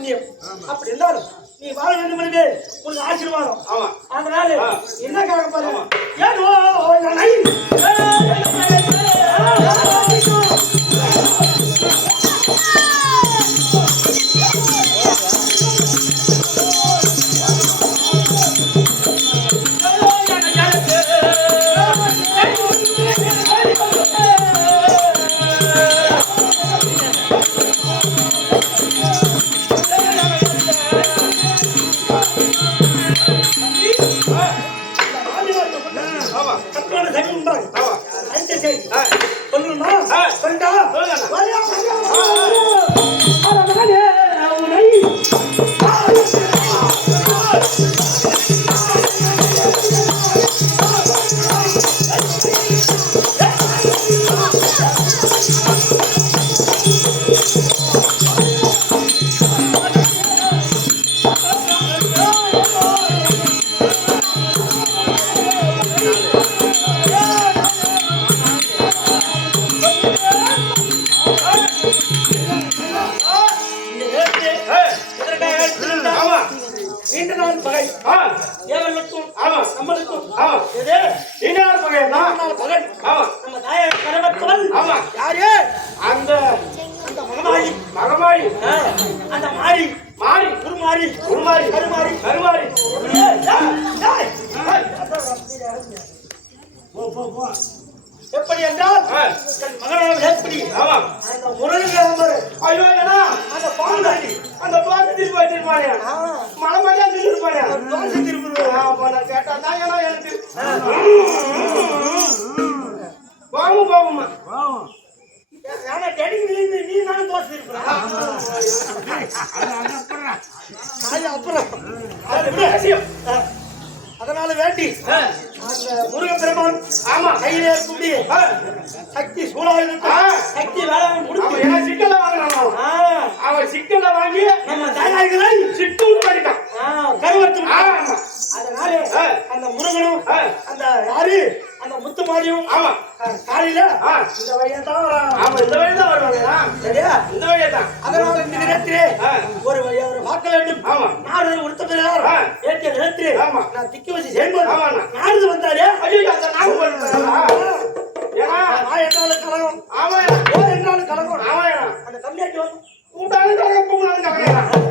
புண்ணியம் அப்படி Oh, நம்மளுக்கும் ஆமா எது இன்னொரு பகையன்னா நீண்ட நம்ம தாயார் கணவத்தவள் ஆமா. யாரு அந்த அந்த மகமாயி மகமாரி ஆ, அந்த மாரி மாரி குருமாரி உருமாறி கருமாறி கருமாரி ஏய், ஏய், ஏய். எப்படி என்றால் ஆ. தன் மகனாக எப்படி ஆமா அந்த முரளிகாம்பர் ஐயோ அந்த பாண்டாண்டி அந்த பாட்டு திருப்பி வச்சிருப்பானே மேலே திருப்பானே தோசை திருப்பி ஆமா நான் கேட்டா தான் ஏன்னா எனக்கு. பாவம் பாவமா ஆனா டெடிக்கு நீ நீ நானும் தோசை திருப்பா அப்புறம். ஆ. அதனால வேண்டி. அந்த முருகன் பெருமான் ஆமா. கையில ஆ. சக்தி சூழாயுதத்தை ஆ. சக்தி வேளாண் அவன் வாங்கி நம்ம தாயார்களை சிட்டூர் பண்ணிட்டான் கருவத்து. ஆமா அதனால. அந்த முருகனும். அந்த யாரு அந்த முத்துமாரியும் ஆமா ஆ, காலையில. இந்த வழியா தான். ஆமா இந்த வழி தான் வருவாங்க சரியா இந்த வழியா தான் அதனால இந்த நேரத்திலே. ஒரு வழியா ஒரு பார்க்க வேண்டும் ஆமா. நாரதர் உடுத்தப்பினார். ஏற்றிய நேரத்திலே ஆமா. நான் திக்கி வச்சு செய்யும்போது ஆமாண்ணா. நாரது வந்தாரே ஐயோ அந்த நாம பண்ணுறா ஏன்னா நான் என்றாலும் கலகம் ஆமா ஓ என்றாலும் கலகம் ஆமா அந்த கம்மியாட்டி வந்து கூட்டாளி தரக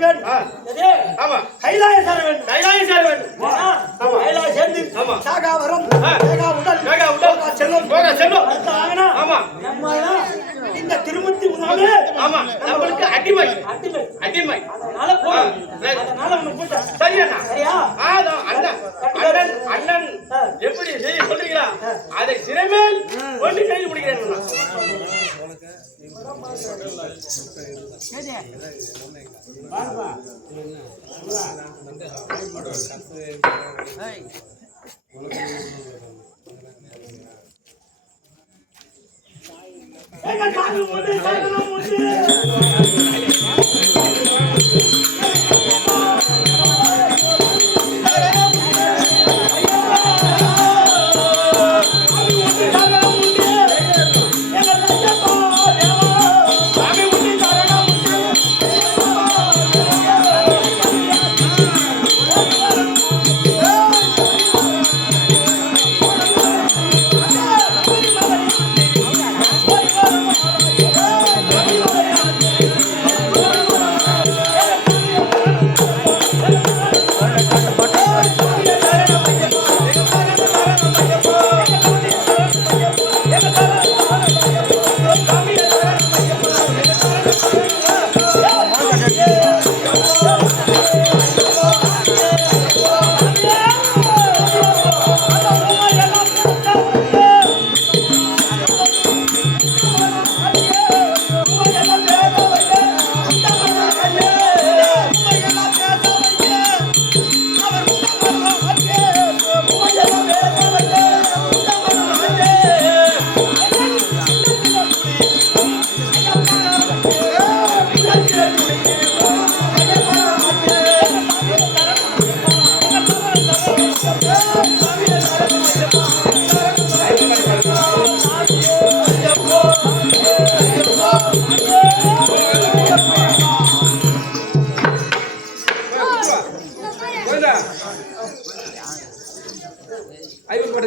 செய்வேன் ஆ. எது? ஆமா. கைலாய சார வேண்டும் கைலாயம் சேர வேண்டும் ஏன்னா, ஆமா. கைலாய சேர்ந்து ஆமா. சாகா வரம் ஆ. வேகா உடல் வேகா உடல். போகா செல்வம் போகா செல்வம். அடுத்து ஆகனா? ஆமா. நம்ம எல்லாம் இந்த திருமத்தி முன்னாலே ஆமா. நம்மளுக்கு அடிமை. அடிமை. அடிமை. அதனால போ ஆ, சரி. அதனால உன்னை கூட்ட சரி அண்ணா. சரியா? ஆதம் அண்ணன் அண்ணன் அண்ணன். எப்படி செய்ய சொல்றீங்களா? அதை சிறைமேல் ஒன்று செய்து முடிக்கிறேன் அண்ணா.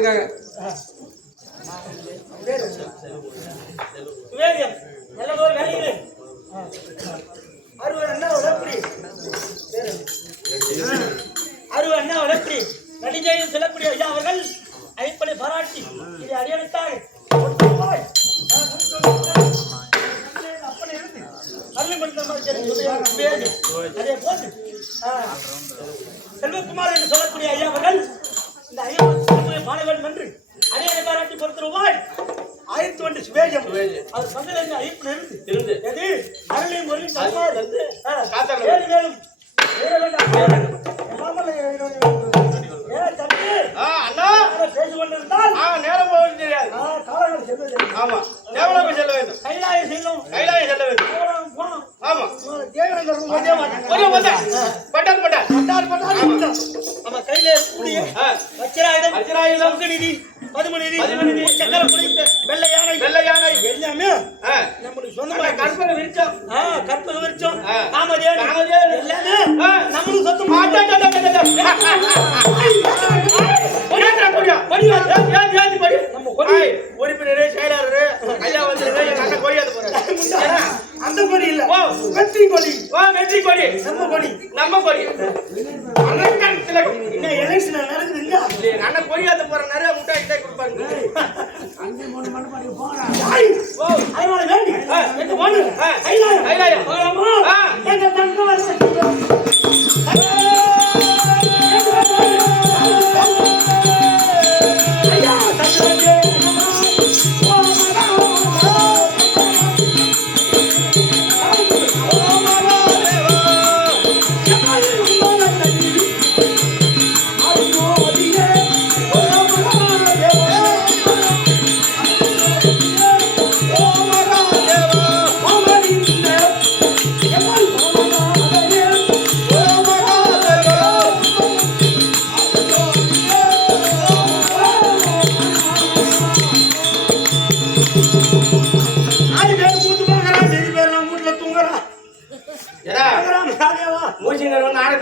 இருக்காங்க அண்ணா உழப்பி அறுபது அண்ணா உழப்பி நடிகையில் செல்லக்கூடிய ஐயா அவர்கள் அடிப்படை பாராட்டி இதை அடியெடுத்தால் அதே போன்று செல்வகுமார் என்று சொல்லக்கூடிய ஐயா அவர்கள் இந்த ஐயா பாட வேண்டும் என்று அரியணை பாராட்டி பொறுத்த ரூபாய் ஆயிரத்தி ஒன்று சுவேஜம் அவர் பங்கிலிருந்து ஐப்பு இருந்து. இருந்து. எது அருளையும் ஆ, காத்தாட ஏழு மேலும் ஏழு வேண்டாம் எல்லாமல்ல ஏ தம்பி. ஆ, அண்ணா. யாரோ பேசிக் கொண்டிருந்தால் ஆ, நேரம் போவது தெரியாது ஆ, காலங்கள் செல்வது. ஆமா. தேவலோகம் செல்ல வேண்டும். கைலாய செல்லும். கைலாயம் செல்ல வேண்டும். ஆமா. தேவனங்க ரொம்ப மதிய மாட்டாங்க. கொஞ்சம் பட்டார் பட்டார். பட்டார் பட்டார் பட்டார். நம்ம கையில கூடிய வச்சிராயுதம். வஜ்ராயுதம், சங்கநிதி பதுமநிதி பதுமநிதி, சக்கர குடித்த வெள்ளை யானை. வெள்ளை யானை. எல்லாமே நம்மளுக்கு சொந்தமா கற்பனை விரிச்சம் கற்பக. எல்லாமே. நம்மளுக்கு ஏத்து, ஏத்து, கொடி. நம்ம உறுப்பினரு செயலாளரு ஐயா அண்ணன் கொடியாத போறாரு அந்த கொடி இல்ல. ஓ. வெற்றி கொடி வா வெற்றி கொடி நம்ம கொடி நம்ம கொடி திலகம். இன்னும் எலெக்ஷன் நடக்குது இல்ல? எங்க அண்ணன் கொடியாத போற நிறைய முட்டாய் கொடுப்பாங்க யாய். ஓ அதனால வேண்டி. எங்க போடு.